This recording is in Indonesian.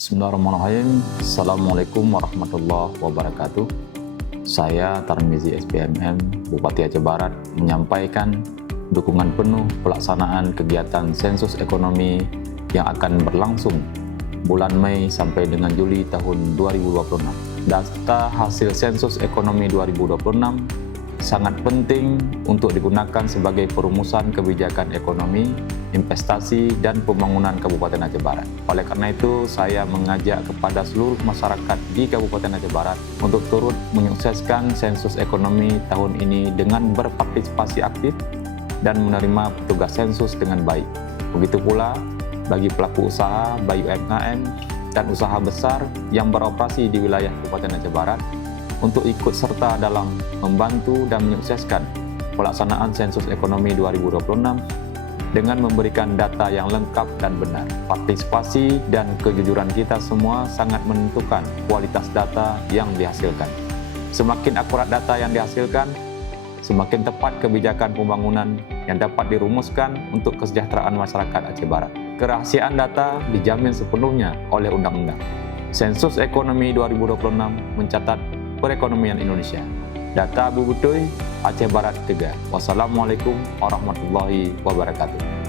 Bismillahirrahmanirrahim. Assalamualaikum warahmatullahi wabarakatuh. Saya Tarmizi SPMM, Bupati Aceh Barat, menyampaikan dukungan penuh pelaksanaan kegiatan sensus ekonomi yang akan berlangsung bulan Mei sampai dengan Juli tahun 2026. Data hasil sensus ekonomi 2026 sangat penting untuk digunakan sebagai perumusan kebijakan ekonomi, investasi, dan pembangunan Kabupaten Aceh Barat. Oleh karena itu, saya mengajak kepada seluruh masyarakat di Kabupaten Aceh Barat untuk turut menyukseskan sensus ekonomi tahun ini dengan berpartisipasi aktif dan menerima petugas sensus dengan baik. Begitu pula bagi pelaku usaha, baik UMKM dan usaha besar yang beroperasi di wilayah Kabupaten Aceh Barat untuk ikut serta dalam membantu dan menyukseskan pelaksanaan sensus ekonomi 2026 dengan memberikan data yang lengkap dan benar. Partisipasi dan kejujuran kita semua sangat menentukan kualitas data yang dihasilkan. Semakin akurat data yang dihasilkan, semakin tepat kebijakan pembangunan yang dapat dirumuskan untuk kesejahteraan masyarakat Aceh Barat. Kerahasiaan data dijamin sepenuhnya oleh undang-undang. Sensus ekonomi 2026 mencatat perekonomian Indonesia. Data Abu Butuy, Aceh Barat 3. Wassalamualaikum warahmatullahi wabarakatuh.